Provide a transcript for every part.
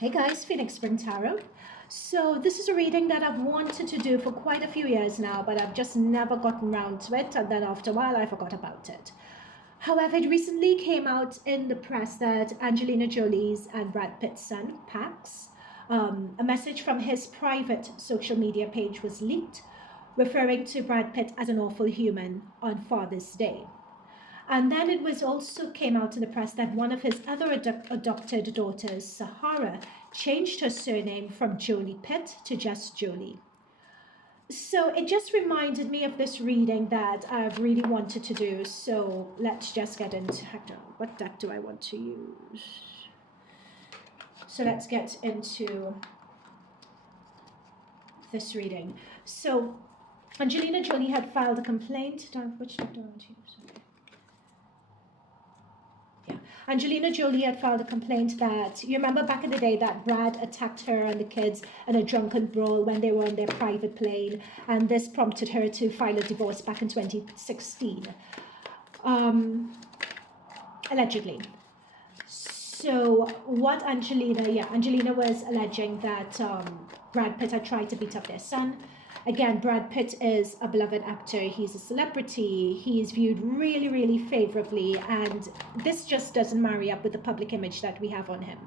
Hey guys, Phoenix Spring Tarot. So this is a reading that I've wanted to do for quite a few years now, but I've just never gotten around to it, and then after a while I forgot about it. However, it recently came out in the press that Angelina Jolie's and Brad Pitt's son, Pax, a message from his private social media page was leaked, referring to Brad Pitt as an awful human on Father's Day. And then it was also came out to the press that one of his other adopted daughters, Sahara, changed her surname from Jolie Pitt to just Jolie. So it just reminded me of this reading that I've really wanted to do. So let's just get into what deck do I want to use? So let's get into this reading. So Angelina Jolie had filed a complaint. Which deck do I want to use? Angelina Jolie had filed a complaint that, you remember back in the day that Brad attacked her and the kids in a drunken brawl when they were on their private plane, and this prompted her to file a divorce back in 2016, allegedly. So what Angelina was alleging that Brad Pitt had tried to beat up their son. Again, Brad Pitt is a beloved actor. He's a celebrity. He's viewed really, really favorably. And this just doesn't marry up with the public image that we have on him.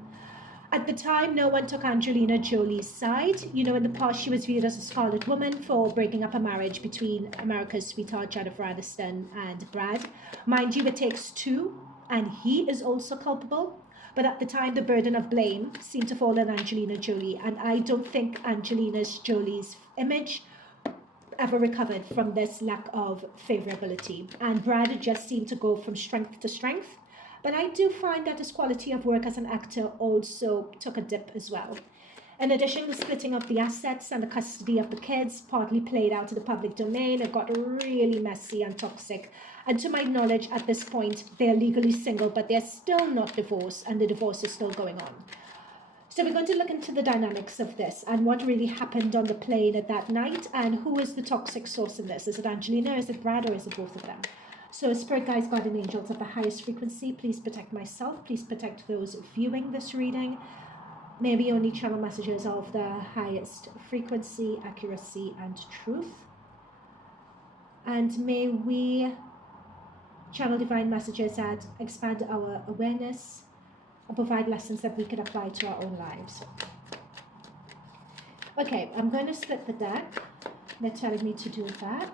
At the time, no one took Angelina Jolie's side. You know, in the past, she was viewed as a scarlet woman for breaking up a marriage between America's sweetheart Jennifer Aniston and Brad. Mind you, it takes two, and he is also culpable. But at the time, the burden of blame seemed to fall on Angelina Jolie. And I don't think Angelina Jolie's image ever recovered from this lack of favorability. And Brad just seemed to go from strength to strength. But I do find that his quality of work as an actor also took a dip as well. In addition, the splitting of the assets and the custody of the kids partly played out in the public domain. It got really messy and toxic. And to my knowledge, at this point, they're legally single, but they're still not divorced, and the divorce is still going on. So we're going to look into the dynamics of this and what really happened on the plane at that night, and who is the toxic source in this. Is it Angelina, is it Brad, or is it both of them? So spirit guides, guardian angels of the highest frequency, please protect myself. Please protect those viewing this reading. May we only channel messages of the highest frequency, accuracy, and truth. And may we channel divine messages that expand our awareness and provide lessons that we can apply to our own lives. Okay, I'm going to split the deck. They're telling me to do that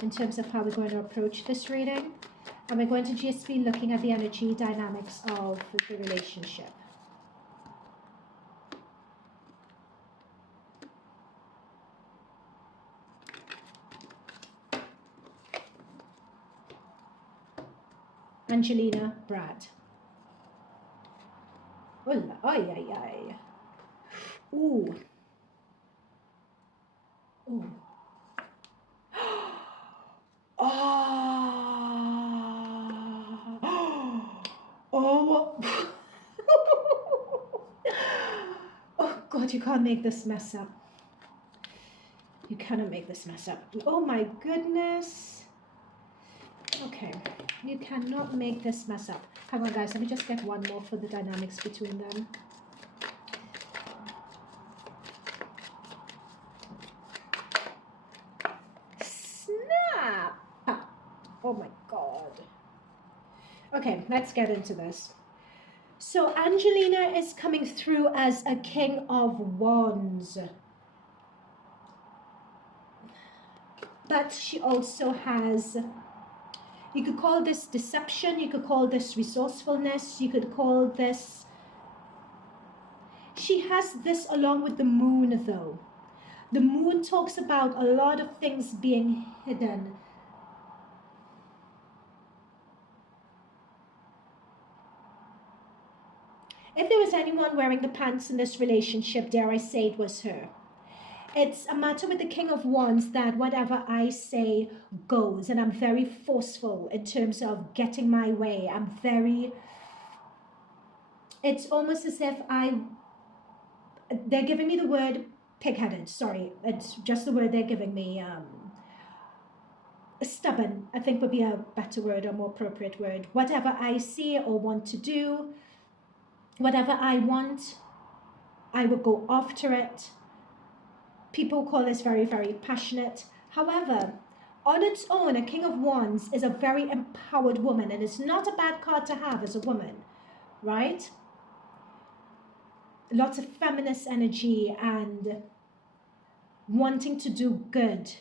in terms of how we're going to approach this reading. And we're going to just be looking at the energy dynamics of the relationship. Angelina, Brad. Hola, ay, ay, ay. Ooh. Ooh. Oh. Oh, God, you can't make this mess up. You cannot make this mess up. Oh, my goodness. Okay, you cannot make this mess up. Hang on, guys, let me just get one more for the dynamics between them. Snap! Oh my God. Okay, let's get into this. So Angelina is coming through as a King of Wands. But she also has, you could call this deception, you could call this resourcefulness, you could call this, she has this along with the moon though. The moon talks about a lot of things being hidden. If there was anyone wearing the pants in this relationship, dare I say it was her. It's a matter with the King of Wands that whatever I say goes, and I'm very forceful in terms of getting my way. It's almost as if they're giving me the word pig-headed, sorry, it's just the word they're giving me. Stubborn, I think would be a better word, or more appropriate word. Whatever I see or want to do, whatever I want, I would go after it. People call this very, very passionate. However, on its own, a King of Wands is a very empowered woman, and it's not a bad card to have as a woman, right? Lots of feminist energy and wanting to do good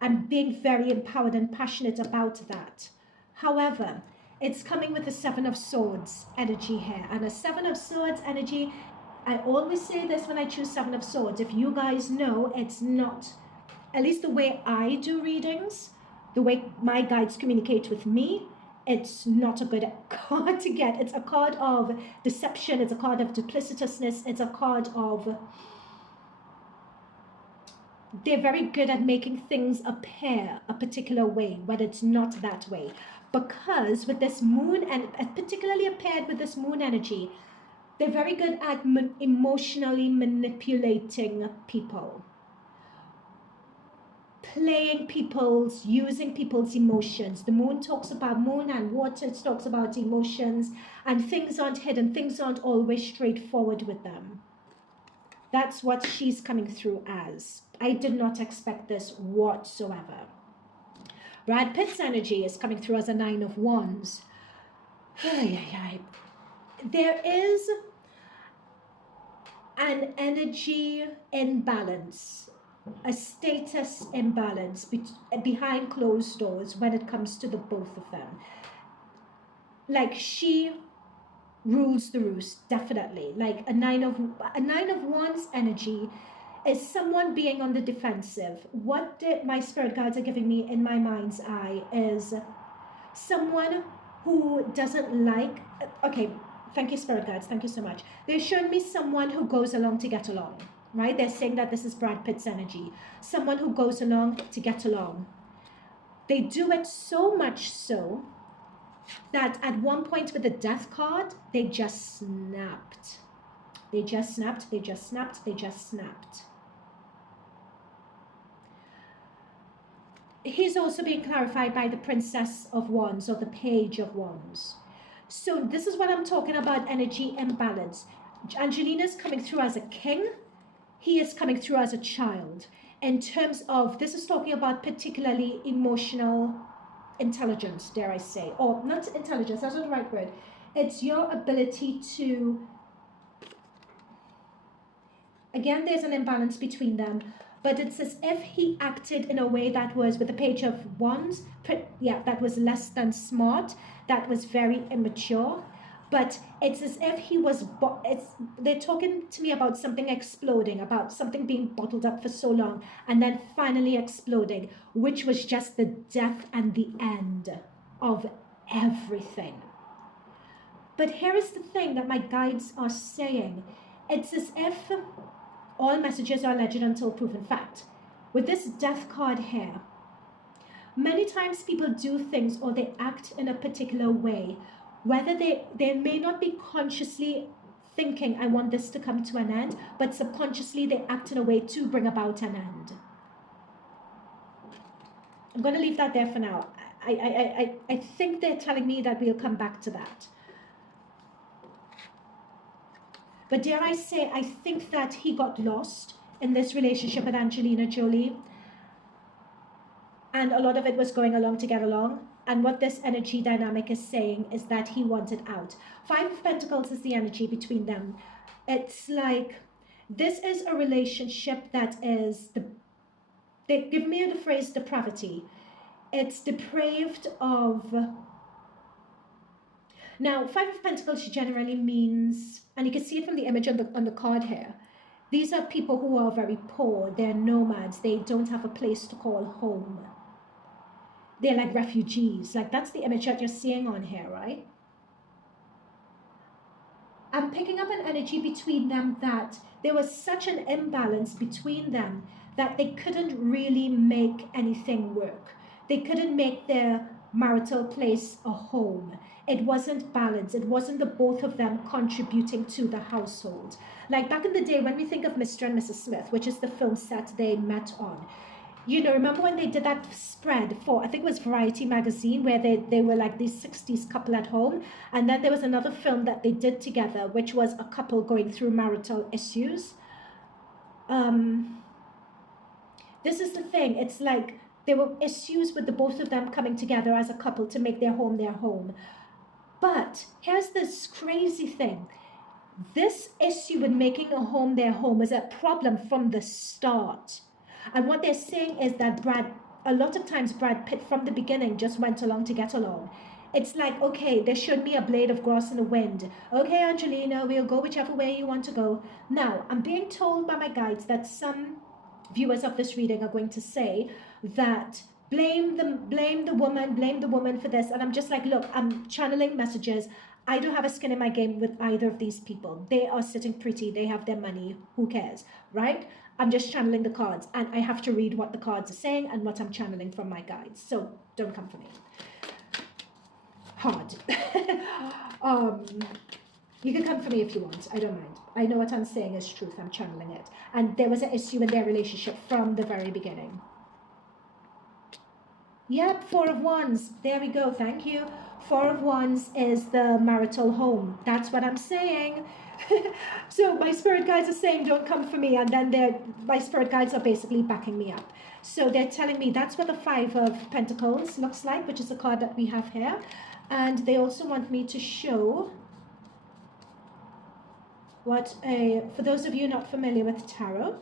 and being very empowered and passionate about that. However, it's coming with the Seven of Swords energy here, and a Seven of Swords energy, I always say this when I choose Seven of Swords, if you guys know, it's not, at least the way I do readings, the way my guides communicate with me, it's not a good card to get. It's a card of deception, it's a card of duplicitousness, it's a card of, they're very good at making things appear a particular way when it's not that way. Because with this moon, and particularly paired with this moon energy, they're very good at emotionally manipulating people. Playing people's, using people's emotions. The moon talks about moon and water, it talks about emotions, and things aren't hidden, things aren't always straightforward with them. That's what she's coming through as. I did not expect this whatsoever. Brad Pitt's energy is coming through as a Nine of Wands. There is an energy imbalance, a status imbalance behind closed doors when it comes to the both of them. Like, she rules the roost, definitely. Like a nine of Wands energy is someone being on the defensive. What my spirit guides are giving me in my mind's eye is someone who doesn't like, okay, thank you spirit guides, thank you so much. They're showing me someone who goes along to get along, right? They're saying that this is Brad Pitt's energy. Someone who goes along to get along. They do it so much so that at one point with the Death card, they just snapped. They just snapped, they just snapped, they just snapped. He's also being clarified by the Princess of Wands or the Page of Wands. So this is what I'm talking about, energy imbalance. Angelina's coming through as a king. He is coming through as a child. In terms of, this is talking about particularly emotional intelligence, dare I say. Or not intelligence, that's not the right word. It's your ability to, again, there's an imbalance between them. But it's as if he acted in a way that was, with the Page of Wands, that was less than smart, that was very immature. But it's as if he was, they're talking to me about something exploding, about something being bottled up for so long, and then finally exploding, which was just the death and the end of everything. But here is the thing that my guides are saying. It's as if all messages are alleged until proven fact. With this Death card here, many times people do things or they act in a particular way, whether they may not be consciously thinking, I want this to come to an end, but subconsciously they act in a way to bring about an end. I'm going to leave that there for now. I think they're telling me that we'll come back to that. But dare I say, I think that he got lost in this relationship with Angelina Jolie. And a lot of it was going along to get along. And what this energy dynamic is saying is that he wanted out. Five of Pentacles is the energy between them. It's like, this is a relationship that is, they give me the phrase depravity. It's depraved of, now, Five of Pentacles generally means, and you can see it from the image on the card here, these are people who are very poor, they're nomads, they don't have a place to call home. They're like refugees, like that's the image that you're seeing on here, right? I'm picking up an energy between them that there was such an imbalance between them that they couldn't really make anything work. They couldn't make their marital place a home. It wasn't balanced. It wasn't the both of them contributing to the household. Like back in the day, when we think of Mr. and Mrs. Smith, which is the film set they met on, You know, remember when they did that spread for, I think it was Variety magazine, where they were like this 60s couple at home, and then there was another film that they did together, which was a couple going through marital issues. This is the thing, it's like there were issues with the both of them coming together as a couple to make their home their home. But here's this crazy thing. This issue with making a home their home is a problem from the start. And what they're saying is that a lot of times Brad Pitt from the beginning just went along to get along. It's like, okay, they showed me a blade of grass in the wind. Okay, Angelina, we'll go whichever way you want to go. Now, I'm being told by my guides that some viewers of this reading are going to say that blame the woman for this. And I'm just like, look, I'm channeling messages. I don't have a skin in my game with either of these people. They are sitting pretty. They have their money. Who cares, right? I'm just channeling the cards, and I have to read what the cards are saying and what I'm channeling from my guides. So don't come for me. Hard. You can come for me if you want. I don't mind. I know what I'm saying is truth. I'm channeling it. And there was an issue in their relationship from the very beginning. Yep, Four of Wands. There we go. Thank you. Four of Wands is the marital home. That's what I'm saying. So my spirit guides are saying, don't come for me. And then my spirit guides are basically backing me up. So they're telling me that's what the Five of Pentacles looks like, which is the card that we have here. And they also want me to show what for those of you not familiar with tarot.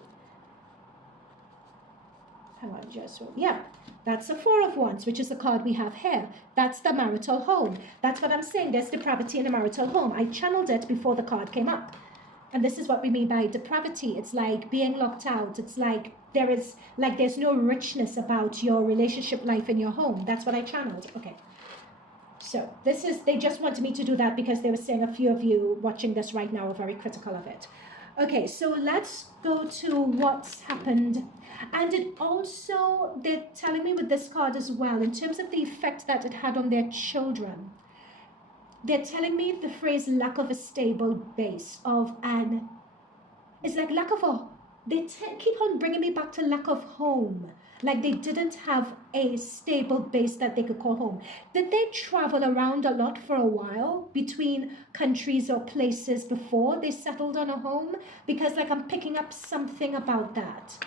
Hang on, yeah, that's a Four of Wands, which is the card we have here. That's the marital home. That's what I'm saying. There's depravity in a marital home. I channeled it before the card came up. And this is what we mean by depravity. It's like being locked out. It's like there's no richness about your relationship life in your home. That's what I channeled. Okay. So they just wanted me to do that because they were saying a few of you watching this right now are very critical of it. Okay, so let's go to what's happened. And it also, they're telling me with this card as well, in terms of the effect that it had on their children. They're telling me the phrase lack of a stable base it's like lack of they keep on bringing me back to lack of home. Like they didn't have a stable base that they could call home. Did they travel around a lot for a while between countries or places before they settled on a home? Because like I'm picking up something about that.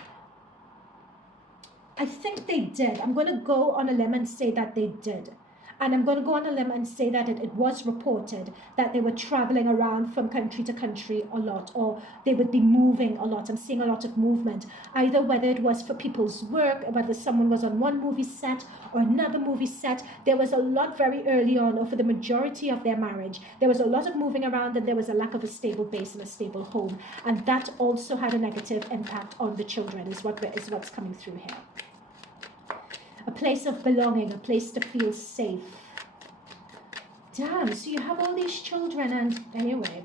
I think they did. I'm going to go on a limb and say that they did. And I'm going to go on a limb and say that it was reported that they were traveling around from country to country a lot, or they would be moving a lot. I'm seeing a lot of movement, either whether it was for people's work, whether someone was on one movie set or another movie set. There was a lot very early on, or for the majority of their marriage, there was a lot of moving around, and there was a lack of a stable base and a stable home. And that also had a negative impact on the children, is what's coming through here. A place of belonging, a place to feel safe. Damn, so you have all these children, and anyway,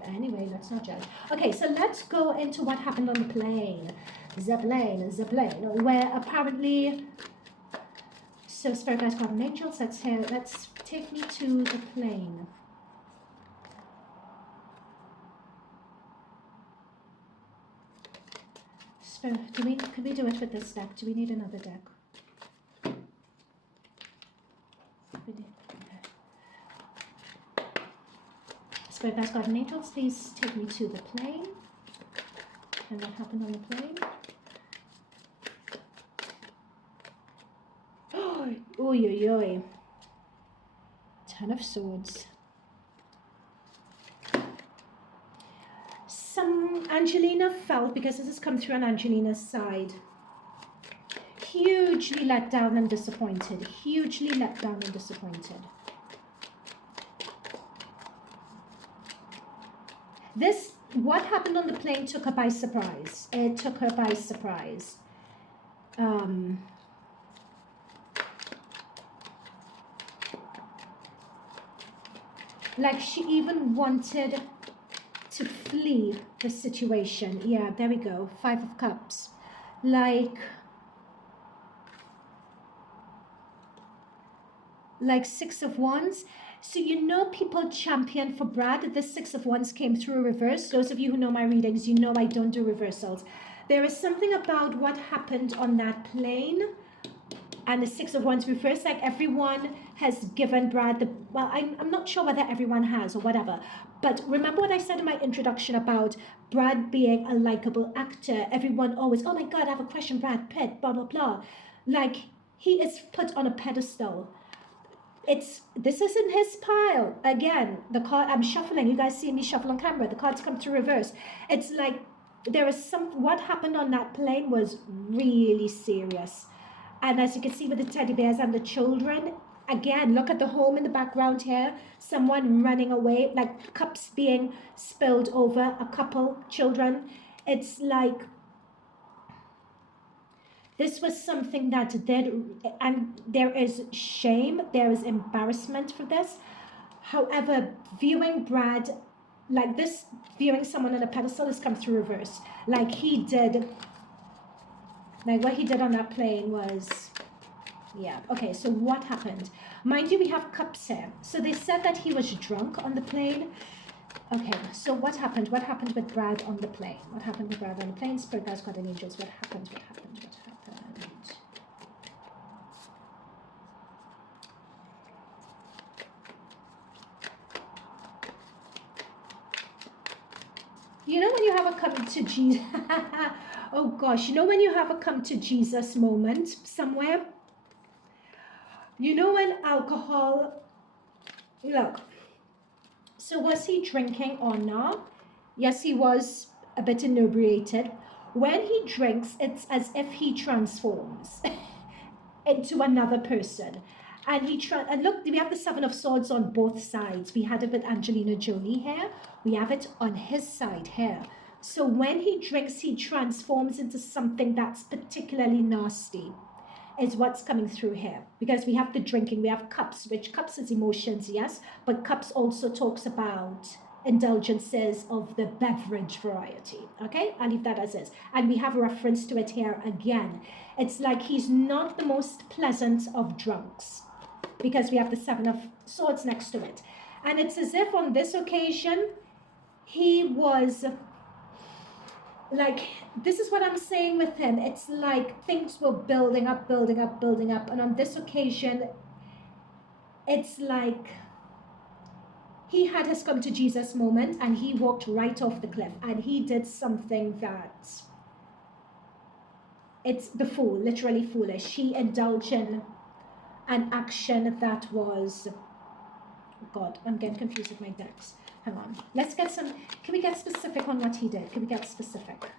let's not judge. Okay, so let's go into what happened on the plane. The plane, where apparently, so Spirit Guides, Guardian Angels, let's take me to the plane. Spirit, can we do it with this deck? Do we need another deck? Spirit Guides, Guardian Angels, please take me to the plane. And what happened on the plane? Oh, Ten of Swords. Angelina felt, because this has come through on Angelina's side, hugely let down and disappointed. Hugely let down and disappointed. What happened on the plane took her by surprise. It took her by surprise. Like she even wanted to flee the situation. Yeah, there we go. Five of Cups. Like Six of Wands. So you know people champion for Brad. The Six of Wands came through a reverse. Those of you who know my readings, you know I don't do reversals. There is something about what happened on that plane and the Six of Wands reversed, like everyone has given Brad the, well, I'm not sure whether everyone has or whatever, but remember what I said in my introduction about Brad being a likable actor. Everyone always, oh my God, I have a question, Brad Pitt, blah, blah, blah. Like, he is put on a pedestal. This is in his pile. Again, the card, I'm shuffling. You guys see me shuffle on camera. The cards come to reverse. It's like there is what happened on that plane was really serious. And as you can see with the teddy bears and the children, again, look at the home in the background here. Someone running away, like cups being spilled over, a couple, children. It's like this was something that did, and there is shame, there is embarrassment for this. However, viewing Brad like this, viewing someone on a pedestal has come through reverse. Like he did, like what he did on that plane was, yeah. Okay, so what happened? Mind you, we have cups here. So they said that he was drunk on the plane. Okay, so what happened? What happened with Brad on the plane? What happened with Brad on the plane? Spirit guides, guardian angels. What happened? What happened? What happened? You know when you have a come to Jesus, oh gosh, you know when you have a come to Jesus moment somewhere? You know when alcohol, look, so was he drinking or not? Yes, he was a bit inebriated. When he drinks, it's as if he transforms into another person. And and look, we have the Seven of Swords on both sides. We had it with Angelina Jolie here. We have it on his side here. So when he drinks, he transforms into something that's particularly nasty, is what's coming through here. Because we have the drinking, we have cups, which cups is emotions, yes, but cups also talks about indulgences of the beverage variety. Okay, I'll leave that as is. And we have a reference to it here again. It's like he's not the most pleasant of drunks, because we have the Seven of Swords next to it. And it's as if on this occasion, he was like, this is what I'm saying with him. It's like things were building up, building up, building up. And on this occasion, it's like he had his come to Jesus moment and he walked right off the cliff and he did something that, it's the fool, literally foolish. He indulged in an action that was, God, I'm getting confused with my decks. Hang on. Let's get some, can we get specific on what he did? Can we get specific?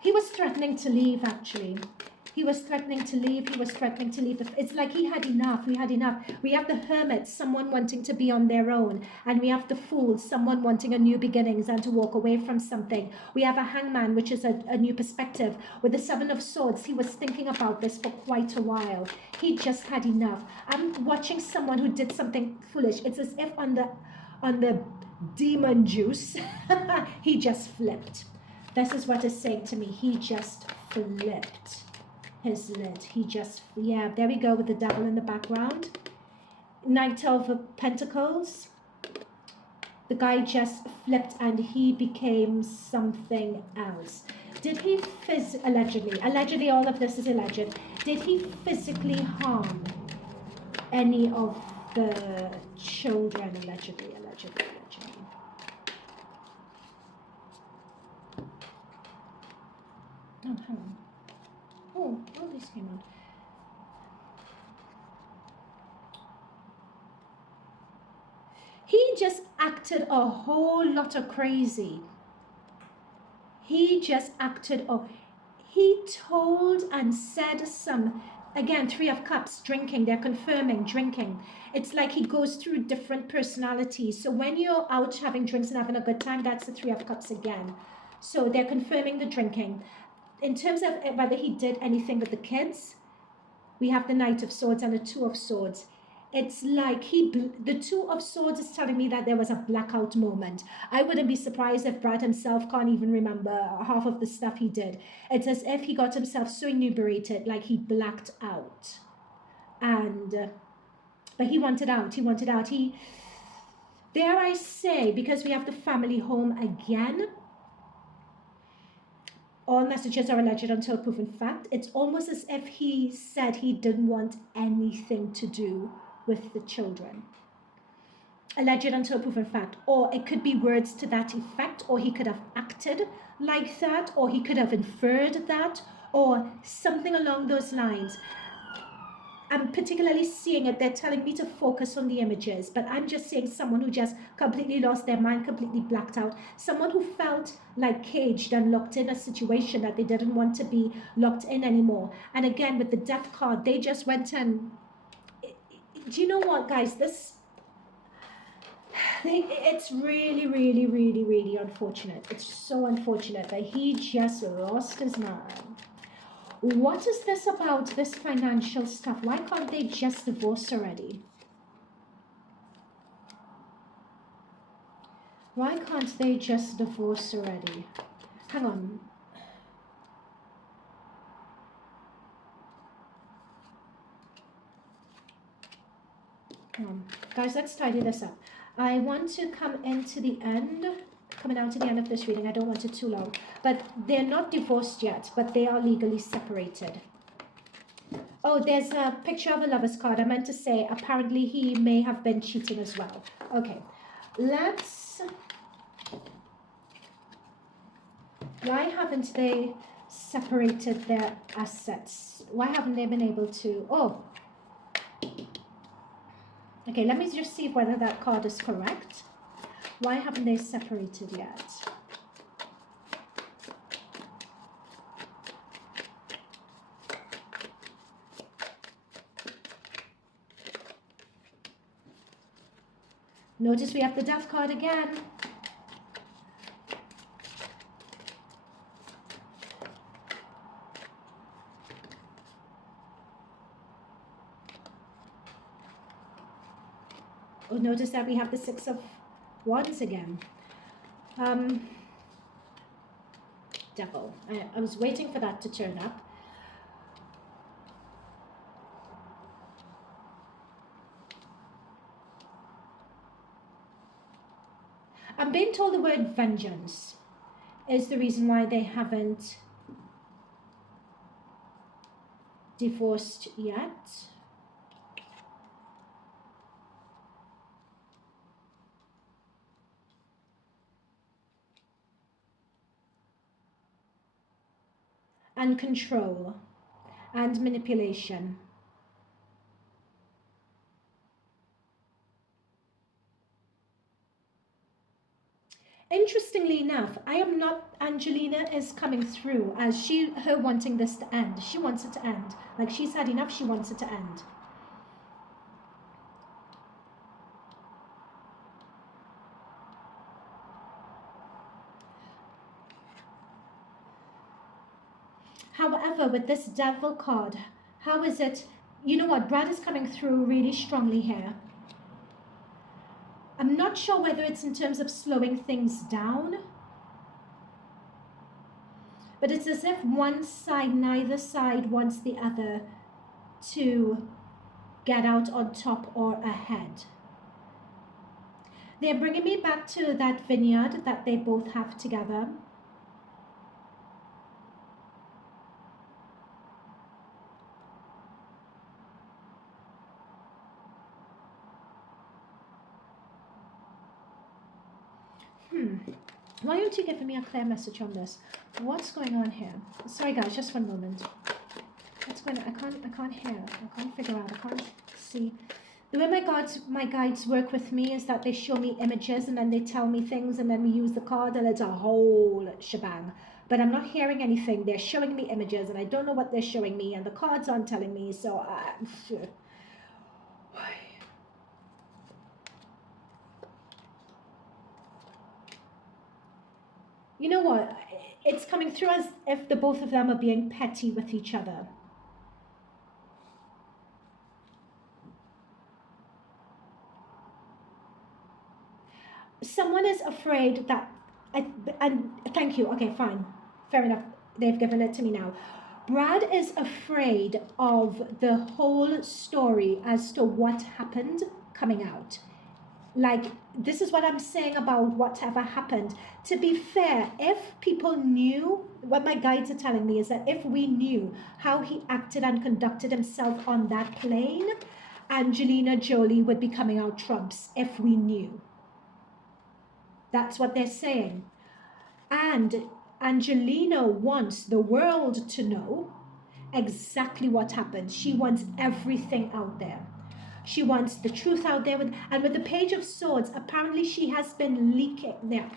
He was threatening to leave, actually. He was threatening to leave. He was threatening to leave. It's like he had enough. We had enough. We have the hermit, someone wanting to be on their own. And we have the fool, someone wanting a new beginnings and to walk away from something. We have a hangman, which is a new perspective. With the Seven of Swords, he was thinking about this for quite a while. He just had enough. I'm watching someone who did something foolish. It's as if on the demon juice, he just flipped. This is what it's saying to me. He just flipped his lid. He just, yeah, there we go with the devil in the background. Knight of Pentacles. The guy just flipped and he became something else. Did he allegedly, all of this is alleged. Did he physically harm any of the children? Allegedly. Oh, hang on. Oh, this came out. He just acted a whole lot of crazy. He just acted, he told and said some, again, Three of Cups, drinking, they're confirming, drinking. It's like he goes through different personalities. So when you're out having drinks and having a good time, that's the Three of Cups again. So they're confirming the drinking. In terms of whether he did anything with the kids, we have the Knight of Swords and the Two of Swords. It's like the Two of Swords is telling me that there was a blackout moment. I wouldn't be surprised if Brad himself can't even remember half of the stuff he did. It's as if he got himself so inebriated, like he blacked out. And, but he wanted out, dare I say, because we have the family home again, all messages are alleged until proven fact. It's almost as if he said he didn't want anything to do with the children. Alleged until proven fact, or it could be words to that effect, or he could have acted like that, or he could have inferred that, or something along those lines. I'm particularly seeing it, they're telling me to focus on the images, but I'm just seeing someone who just completely lost their mind, completely blacked out, someone who felt like caged and locked in a situation that they didn't want to be locked in anymore. And again, with the death card, they just went and, do you know what, guys, it's really, really, really, really unfortunate. It's so unfortunate that he just lost his mind. What is this about, this financial stuff? Why can't they just divorce already? Why can't they just divorce already? Hang on. Hang on. Guys, let's tidy this up. I want to come into the end, coming out to the end of this reading. I don't want it too long. But they're not divorced yet, but they are legally separated. Oh, there's a picture of a lover's card. I meant to say, apparently he may have been cheating as well. Okay, let's... Why haven't they separated their assets? Why haven't they been able to... Oh. Okay, let me just see whether that card is correct. Why haven't they separated yet? Notice we have the death card again. Oh, notice that we have the Six of Wands again. Devil. I was waiting for that to turn up. I'm being told the word vengeance is the reason why they haven't divorced yet. And control and manipulation. Interestingly enough, I am not, Angelina is coming through as her wanting this to end. She wants it to end. Like she's had enough, she wants it to end. However, with this devil card, how is it, you know what, Brad is coming through really strongly here. I'm not sure whether it's in terms of slowing things down, but it's as if one side, neither side wants the other to get out on top or ahead. They're bringing me back to that vineyard that they both have together. Why aren't you giving me a clear message on this? What's going on here? Sorry guys, just one moment. What's going on? I can't hear. I can't figure out. I can't see. The way my guides work with me is that they show me images and then they tell me things and then we use the card and it's a whole shebang. But I'm not hearing anything. They're showing me images and I don't know what they're showing me and the cards aren't telling me, so you know what? It's coming through as if the both of them are being petty with each other. Someone is afraid that, and thank you, okay, fine, fair enough, they've given it to me now. Brad is afraid of the whole story as to what happened coming out. like, this is what I'm saying about whatever happened. To be fair, if people knew, what my guides are telling me is that if we knew how he acted and conducted himself on that plane, Angelina Jolie would be coming out trumps if we knew. That's what they're saying. And Angelina wants the world to know exactly what happened. She wants everything out there. She wants the truth out there. And with the Page of Swords, apparently she has been leaking there.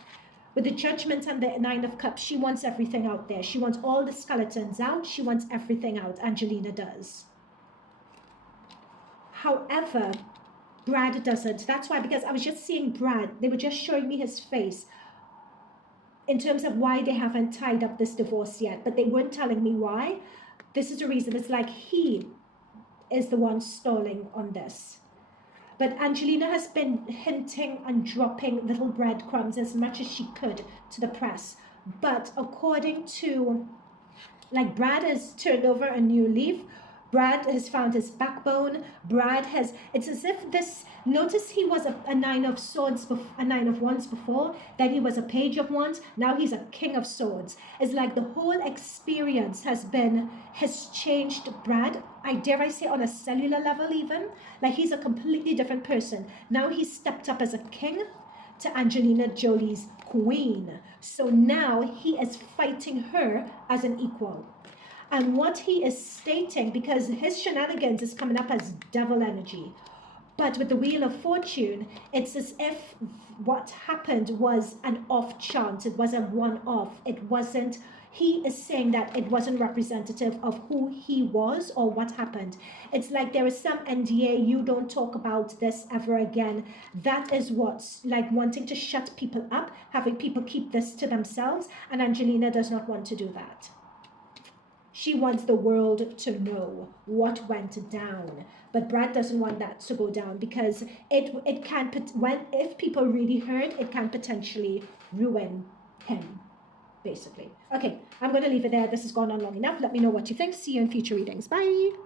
With the Judgment and the Nine of Cups, she wants everything out there. She wants all the skeletons out. She wants everything out. Angelina does. However, Brad doesn't. That's why, because I was just seeing Brad. They were just showing me his face in terms of why they haven't tied up this divorce yet. But they weren't telling me why. This is the reason. It's like he is the one stalling on this. But Angelina has been hinting and dropping little breadcrumbs as much as she could to the press. But according to, like, Brad has turned over a new leaf. Brad has found his backbone. Brad has, it's as if this, notice he was a Nine of Swords, a Nine of Wands before, then he was a Page of Wands, now he's a King of Swords. It's like the whole experience has changed Brad, I dare I say on a cellular level even, like he's a completely different person. Now he's stepped up as a king to Angelina Jolie's queen. So now he is fighting her as an equal. And what he is stating, because his shenanigans is coming up as devil energy, but with the Wheel of Fortune, it's as if what happened was an off chance. It was a one-off. It wasn't, he is saying that it wasn't representative of who he was or what happened. It's like there is some NDA, you don't talk about this ever again. That is what's like wanting to shut people up, having people keep this to themselves, and Angelina does not want to do that. She wants the world to know what went down. But Brad doesn't want that to go down because it can, if people really heard, it can potentially ruin him, basically. Okay, I'm going to leave it there. This has gone on long enough. Let me know what you think. See you in future readings. Bye.